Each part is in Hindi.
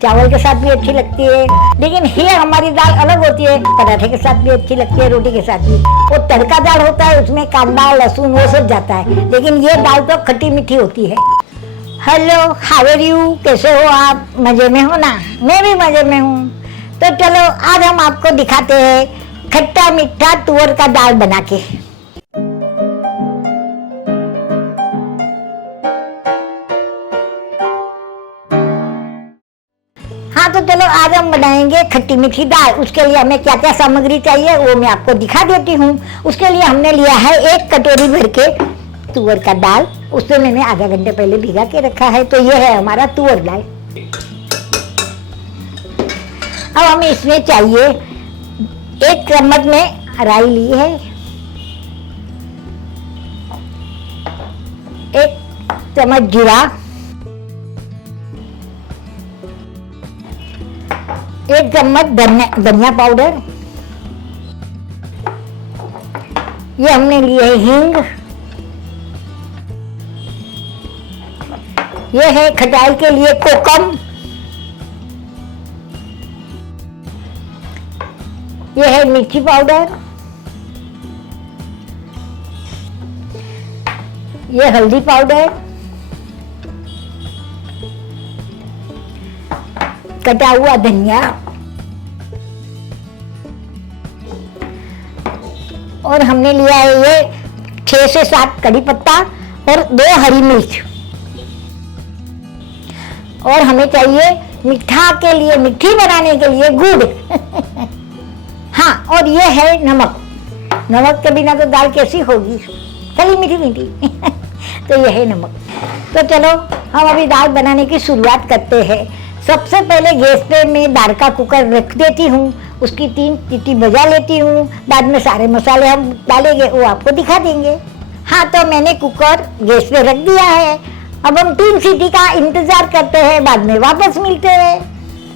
चावल के साथ भी अच्छी लगती है, लेकिन ये हमारी दाल अलग होती है, पराठे के साथ भी अच्छी लगती है, रोटी के साथ भी। वो तड़का दाल होता है, उसमें कांदा लहसुन वो सब जाता है, लेकिन ये दाल तो खट्टी मीठी होती है। हेलो, हाउ आर यू, कैसे हो आप? मजे में हो ना? मैं भी मजे में हूँ। तो चलो आज हम आपको दिखाते हैं खट्टा मीठा तुअर का दाल बना के। हाँ तो चलो आज हम बनाएंगे खट्टी मीठी दाल। उसके लिए हमें क्या क्या सामग्री चाहिए वो मैं आपको दिखा देती हूँ। उसके लिए हमने लिया है 1 कटोरी भर के तुअर का दाल। उससे मैंने आधा घंटे पहले भिगा के रखा है। तो ये है हमारा तुअर दाल। अब हमें इसमें चाहिए 1 चम्मच में राई ली है, 1 चम्मच जीरा, 1 चम्मच धनिया पाउडर, ये हमने लिए है हींग, ये है खटाई के लिए कोकम, ये है मिर्ची पाउडर, ये हल्दी पाउडर, कटा हुआ धनिया और हमने लिया है ये 6 से 7 कड़ी पत्ता और 2 हरी मिर्च। और हमें चाहिए मीठा के लिए, मिठी बनाने के लिए गुड़। हाँ, और ये है नमक। नमक के बिना तो दाल कैसी होगी, खली मीठी मीठी। तो ये है नमक। तो चलो हम अभी दाल बनाने की शुरुआत करते हैं। सबसे पहले गैस पे मैं दाल का कुकर रख देती हूँ, उसकी 3 सीटी बजा लेती हूँ। बाद में सारे मसाले हम डालेंगे, वो आपको दिखा देंगे। हाँ तो मैंने कुकर गैस पे रख दिया है। अब हम 3 सीटी का इंतजार करते हैं, बाद में वापस मिलते हैं।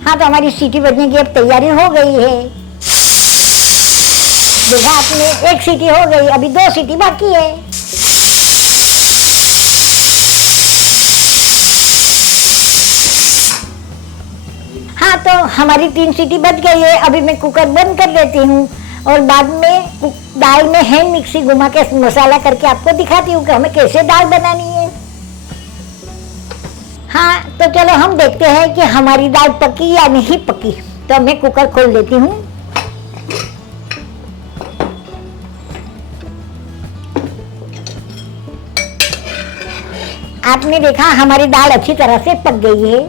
हाँ तो हमारी सीटी बजने की अब तैयारी हो गई है। देखा आपने, 1 सीटी हो गई, अभी 2 सीटी बाकी है। हाँ तो हमारी 3 सीटी बच गई है। अभी मैं कुकर बंद कर देती हूँ और बाद में दाल में हैंड मिक्सी घुमा के मसाला करके आपको दिखाती हूँ कि हमें कैसे दाल बनानी है। हाँ तो चलो हम देखते हैं कि हमारी दाल पकी या नहीं पकी। तो मैं कुकर खोल देती हूँ। आपने देखा हमारी दाल अच्छी तरह से पक गई है।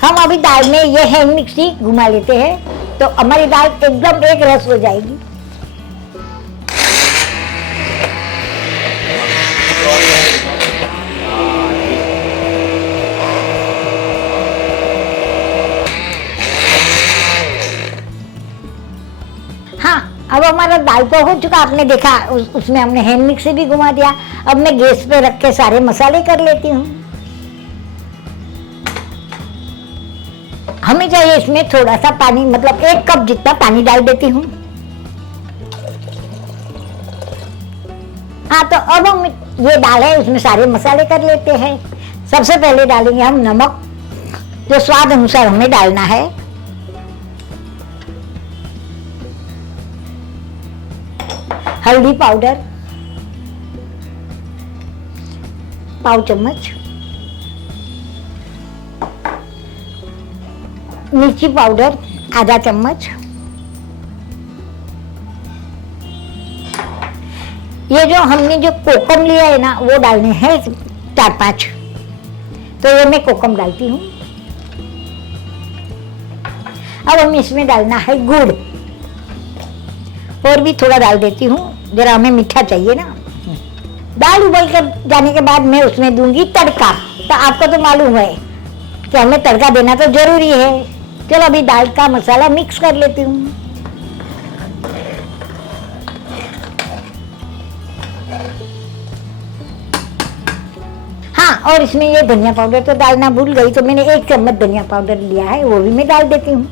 हम अभी दाल में ये हैंड मिक्सी घुमा लेते हैं तो हमारी दाल एकदम एक रस हो जाएगी। हाँ अब हमारा दाल तो हो चुका, आपने देखा उसमें हमने हैंड मिक्सी भी घुमा दिया। अब मैं गैस पे रख के सारे मसाले कर लेती हूँ। हमें चाहिए इसमें थोड़ा सा पानी, मतलब 1 कप जितना पानी डाल देती हूँ। हाँ तो अब हम ये दाल है उसमें सारे मसाले कर लेते हैं। सबसे पहले डालेंगे हम नमक, जो स्वाद अनुसार हमें डालना है। हल्दी पाउडर पाव चम्मच, मिर्ची पाउडर आधा चम्मच, ये जो हमने जो कोकम लिया है ना वो डालने हैं 4-5। तो ये मैं कोकम डालती हूँ। अब हम इसमें डालना है गुड़, और भी थोड़ा डाल देती हूँ, जरा हमें मीठा चाहिए ना। दाल उबल कर जाने के बाद मैं उसमें दूंगी तड़का। तो आपको तो मालूम है कि हमें तड़का देना तो जरूरी है। चलो अभी दाल का मसाला मिक्स कर लेती हूँ। हाँ और इसमें ये धनिया पाउडर तो डालना भूल गई, तो मैंने 1 चम्मच धनिया पाउडर लिया है, वो भी मैं डाल देती हूँ।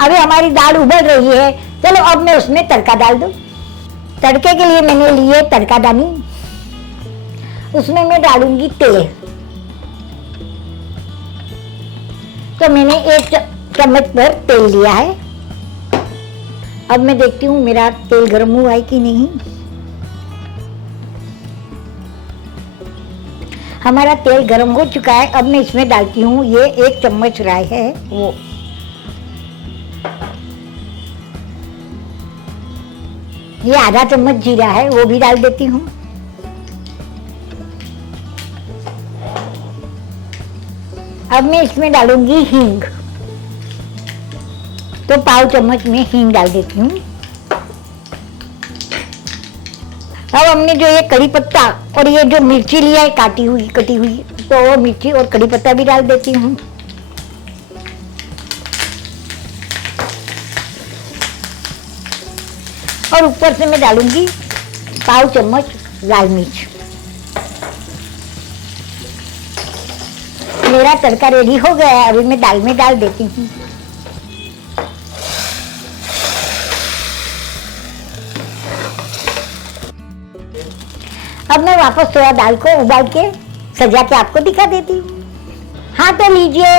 अभी हमारी दाल उबल रही है, चलो अब मैं उसमें तड़का डाल दूं। तड़के के लिए मैंने लिए तड़कादानी, उसमें मैं डालूंगी तेल। तो मैंने 1 चम्मच भर तेल लिया है। अब मैं देखती हूँ मेरा तेल गर्म हुआ है कि नहीं। हमारा तेल गर्म हो चुका है। अब मैं इसमें डालती हूँ ये 1 चम्मच राई है वो, ये आधा चम्मच जीरा है वो भी डाल देती हूँ। अब मैं इसमें डालूंगी हींग, तो 1/2 चम्मच में हींग डाल देती हूँ। अब हमने जो ये कड़ी पत्ता और ये जो मिर्ची लिया है कटी हुई, तो वो मिर्ची और कड़ी पत्ता भी डाल देती हूँ। और ऊपर से मैं डालूंगी 1/2 चम्मच लाल मिर्च। मेरा तड़का रेडी हो गया है। अभी मैं दाल में डाल देती हूँ। अब मैं वापस थोड़ा दाल को उबाल के सजा के आपको दिखा देती हूँ। हाँ तो लीजिए,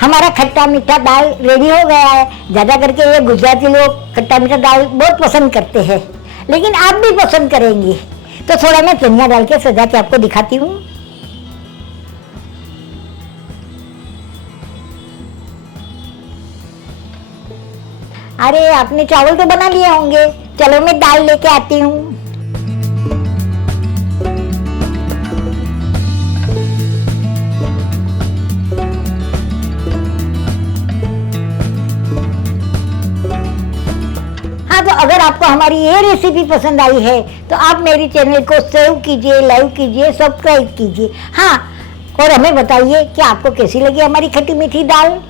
हमारा खट्टा मीठा दाल रेडी हो गया है। ज्यादा करके ये गुजराती लोग खट्टा मीठा दाल बहुत पसंद करते हैं, लेकिन आप भी पसंद करेंगे तो थोड़ा मैं धनिया डाल के सजा के आपको दिखाती हूँ। अरे आपने चावल तो बना लिए होंगे, चलो मैं दाल लेके आती हूँ। हाँ, तो अगर आपको हमारी ये रेसिपी पसंद आई है तो आप मेरे चैनल को सेव कीजिए, लाइक कीजिए, सब्सक्राइब कीजिए। हाँ, और हमें बताइए कि आपको कैसी लगी हमारी खट्टी मीठी दाल।